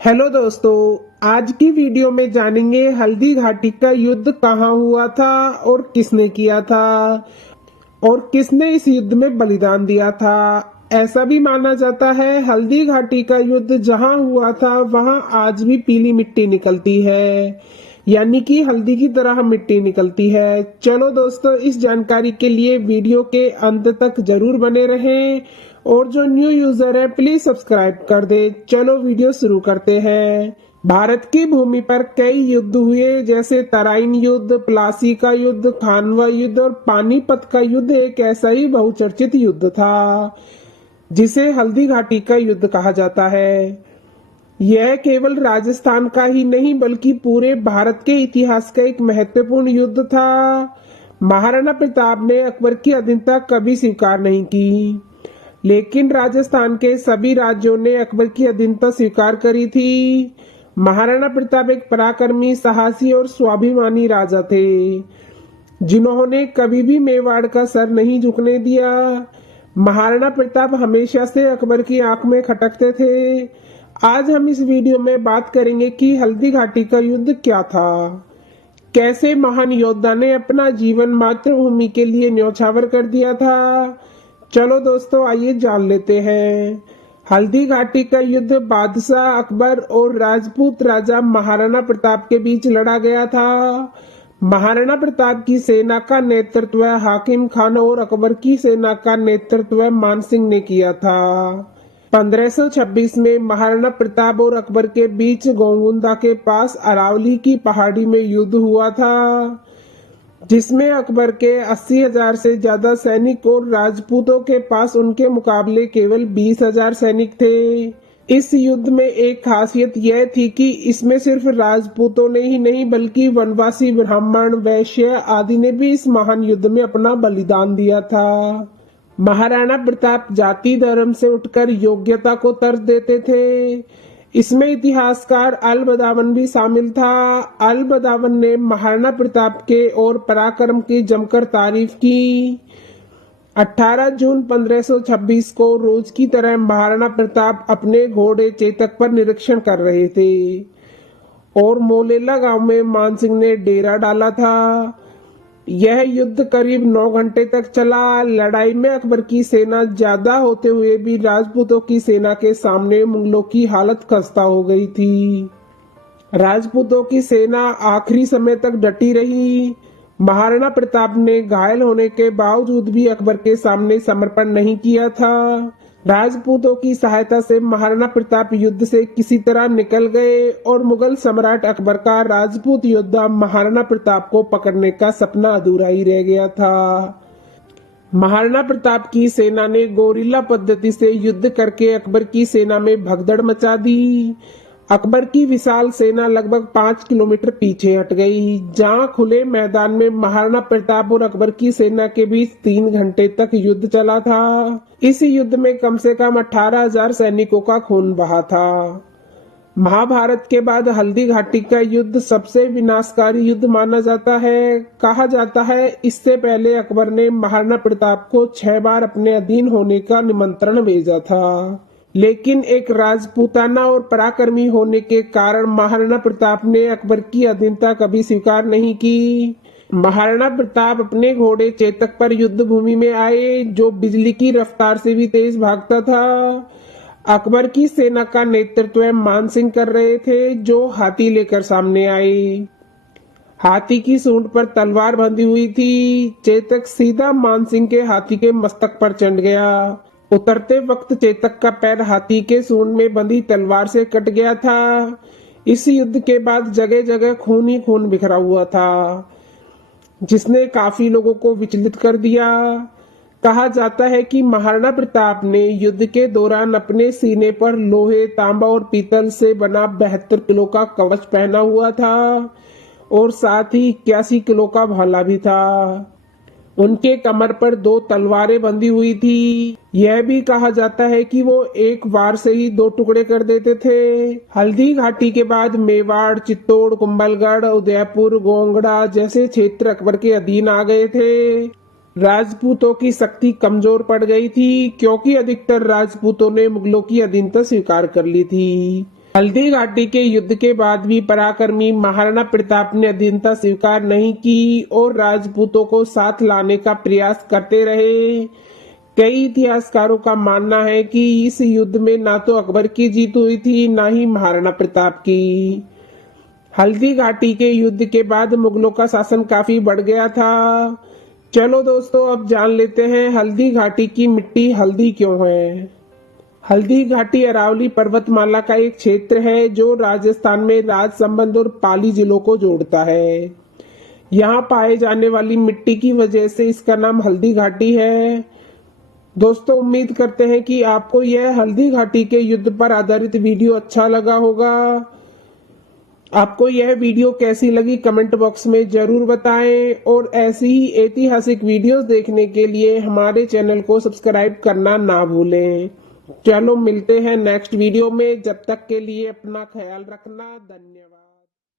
Hello दोस्तों, आज की वीडियो में जानेंगे हल्दी घाटी का युद्ध कहाँ हुआ था और किसने किया था और किसने इस युद्ध में बलिदान दिया था। ऐसा भी माना जाता है हल्दी घाटी का युद्ध जहाँ हुआ था वहाँ आज भी पीली मिट्टी निकलती है, यानी कि हल्दी की तरह मिट्टी निकलती है। चलो दोस्तों, इस जानकारी के लिए वीडियो के अंत तक जरूर बने रहें और जो न्यू यूजर है प्लीज सब्सक्राइब कर दे। चलो वीडियो शुरू करते हैं। भारत की भूमि पर कई युद्ध हुए, जैसे तराइन युद्ध, प्लासी का युद्ध, खानवा युद्ध और पानीपत का युद्ध एक ऐसा ही बहुचर्चित युद्ध था जिसे हल्दी घाटी का युद्ध कहा जाता है। यह केवल राजस्थान का ही नहीं बल्कि पूरे भारत के इतिहास का एक महत्वपूर्ण युद्ध था। महाराणा प्रताप ने अकबर की अधीनता कभी स्वीकार नहीं की, लेकिन राजस्थान के सभी राज्यों ने अकबर की अधीनता स्वीकार करी थी। महाराणा प्रताप एक पराक्रमी, साहसी और स्वाभिमानी राजा थे जिन्होंने कभी भी मेवाड़ का सर नहीं झुकने दिया। महाराणा प्रताप हमेशा से अकबर की आंख में खटकते थे। आज हम इस वीडियो में बात करेंगे कि हल्दी घाटी का युद्ध क्या था, कैसे महान योद्धा ने अपना जीवन मातृभूमि के लिए न्यौछावर कर दिया था। चलो दोस्तों, आइए जान लेते हैं। हल्दी घाटी का युद्ध बादशाह अकबर और राजपूत राजा महाराणा प्रताप के बीच लड़ा गया था। महाराणा प्रताप की सेना का नेतृत्व हाकिम खान और अकबर की सेना का नेतृत्व मानसिंह ने किया था। 1526 में महाराणा प्रताप और अकबर के बीच गोंगुंदा के पास अरावली की पहाड़ी में युद्ध हुआ था, जिसमें अकबर के 80,000 से ज्यादा सैनिक और राजपूतों के पास उनके मुकाबले केवल 20,000 सैनिक थे। इस युद्ध में एक खासियत यह थी कि इसमें सिर्फ राजपूतों ने ही नहीं बल्कि वनवासी, ब्राह्मण, वैश्य आदि ने भी इस महान युद्ध में अपना बलिदान दिया था। महाराणा प्रताप जाति धर्म से उठकर योग्यता को तर्ज देते थे। इसमें इतिहासकार अल बदावन भी शामिल था। अल बदावन ने महाराणा प्रताप के और पराक्रम की जमकर तारीफ की। 18 जून 1526 को रोज की तरह महाराणा प्रताप अपने घोड़े चेतक पर निरीक्षण कर रहे थे और मोलेला गांव में मानसिंह ने डेरा डाला था। यह युद्ध करीब 9 घंटे तक चला। लड़ाई में अकबर की सेना ज्यादा होते हुए भी राजपूतों की सेना के सामने मुगलों की हालत खस्ता हो गई थी। राजपूतों की सेना आखिरी समय तक डटी रही। महाराणा प्रताप ने घायल होने के बावजूद भी अकबर के सामने समर्पण नहीं किया था। राजपूतों की सहायता से महाराणा प्रताप युद्ध से किसी तरह निकल गए और मुगल सम्राट अकबर का राजपूत योद्धा महाराणा प्रताप को पकड़ने का सपना अधूरा ही रह गया था। महाराणा प्रताप की सेना ने गोरिल्ला पद्धति से युद्ध करके अकबर की सेना में भगदड़ मचा दी। अकबर की विशाल सेना लगभग 5 किलोमीटर पीछे हट गई। जहां खुले मैदान में महाराणा प्रताप और अकबर की सेना के बीच 3 घंटे तक युद्ध चला था। इस युद्ध में कम से कम 18,000 सैनिकों का खून बहा था। महाभारत के बाद हल्दी घाटी का युद्ध सबसे विनाशकारी युद्ध माना जाता है। कहा जाता है इससे पहले अकबर ने महाराणा प्रताप को 6 बार अपने अधीन होने का निमंत्रण भेजा था, लेकिन एक राजपूताना और पराक्रमी होने के कारण महाराणा प्रताप ने अकबर की अधीनता कभी स्वीकार नहीं की। महाराणा प्रताप अपने घोड़े चेतक पर युद्ध भूमि में आए, जो बिजली की रफ्तार से भी तेज भागता था। अकबर की सेना का नेतृत्व मानसिंह कर रहे थे, जो हाथी लेकर सामने आए। हाथी की सूंड पर तलवार बंधी हुई थी। चेतक सीधा मानसिंह के हाथी के मस्तक पर चढ़ गया। उतरते वक्त चेतक का पैर हाथी के सूंड में बंधी तलवार से कट गया था। इस युद्ध के बाद जगह जगह खून ही खून बिखरा हुआ था, जिसने काफी लोगों को विचलित कर दिया। कहा जाता है कि महाराणा प्रताप ने युद्ध के दौरान अपने सीने पर लोहे, तांबा और पीतल से बना 72 किलो का कवच पहना हुआ था और साथ ही 81 किलो का भाला भी था। उनके कमर पर 2 तलवारें बंधी हुई थी। यह भी कहा जाता है कि वो एक वार से ही 2 टुकड़े कर देते थे। हल्दी घाटी के बाद मेवाड़, चित्तौड़, कुंभलगढ़, उदयपुर, गोंगड़ा जैसे क्षेत्र अकबर के अधीन आ गए थे। राजपूतों की शक्ति कमजोर पड़ गई थी, क्योंकि अधिकतर राजपूतों ने मुगलों की अधीनता स्वीकार कर ली थी। हल्दी घाटी के युद्ध के बाद भी पराक्रमी महाराणा प्रताप ने अधीनता स्वीकार नहीं की और राजपूतों को साथ लाने का प्रयास करते रहे। कई इतिहासकारों का मानना है कि इस युद्ध में ना तो अकबर की जीत हुई थी, ना ही महाराणा प्रताप की। हल्दी घाटी के युद्ध के बाद मुगलों का शासन काफी बढ़ गया था। चलो दोस्तों, अब जान लेते हैं हल्दी घाटी की मिट्टी हल्दी क्यों है। हल्दी घाटी अरावली पर्वतमाला का एक क्षेत्र है जो राजस्थान में राजसमंद और पाली जिलों को जोड़ता है। यहाँ पाए जाने वाली मिट्टी की वजह से इसका नाम हल्दी घाटी है। दोस्तों, उम्मीद करते हैं कि आपको यह हल्दी घाटी के युद्ध पर आधारित वीडियो अच्छा लगा होगा। आपको यह वीडियो कैसी लगी कमेंट बॉक्स में जरूर बताएं और ऐसी ही ऐतिहासिक वीडियोस देखने के लिए हमारे चैनल को सब्सक्राइब करना ना भूलें। चलो मिलते हैं नेक्स्ट वीडियो में, जब तक के लिए अपना ख्याल रखना। धन्यवाद।